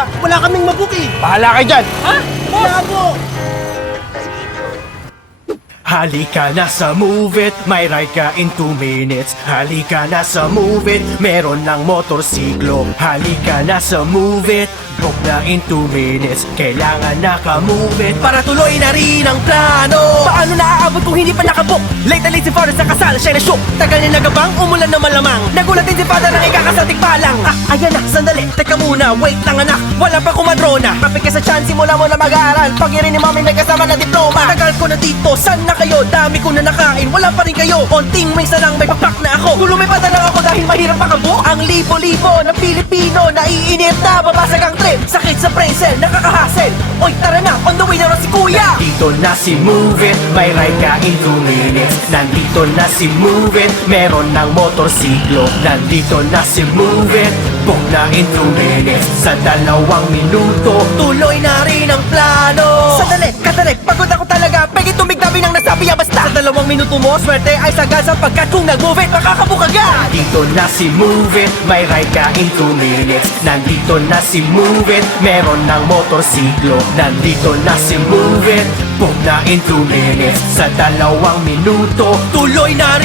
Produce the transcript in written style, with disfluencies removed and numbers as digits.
talaga. Wala kaming mabuki. Bahala kayo dyan! Ha? Boss! Labo! Halika na sa Move It, may ride ka in 2 minutes. Halika na sa Move It, meron ng motorsiklo. Halika na sa Move It, book na in 2 minutes. Kailangan naka-move it para tuloy na rin ang plano. Paano naaabot kung hindi pa nakabook? Late na late si Father sa kasal, siya na shook. Tagal niya nagabang, umulan na malamang. Nagulat din si Father ng ikakasating palang. Ayan na, sandali, teka muna, wait lang anak. Wala pa kumadrona. Kapit ka sa chance, simula mo na mag-aaral. Pag ni mami nagkasama na diploma. Tagal ko na dito, saan na kayo? Dami ko na nakain, wala pa rin kayo. Onting may salang, may pakpak na ako. Gulo may padalang ako dahil mahirap makabuk. Ang libo-libo ng Pilipino, naiinip na babasag ang trip. Sakit sa brain nakakahasel. Oy, tara na, on the way na rin si kuya. Nandito na si Move It, may ride ka in 2 minutes. Nandito na si Move It, meron ng motorsiklo. Nandito na si Move It, book na in 2 minutes. Sa 2 minuto, tuloy na rin ang plano. Sandali, katalik, pagod ako talaga. Pegi tumignabi ng nasabi ya basta. Sa 2 minuto mo, swerte ay sagad sapagkat kung nag-move it, makakabuk agad. Nandito na si Move It, may ride ka in 2 minutes. Nandito na si Move It, meron ng motorsiklo. Nandito na si Move It, book na in 2 minutes. Sa 2 minuto, tuloy na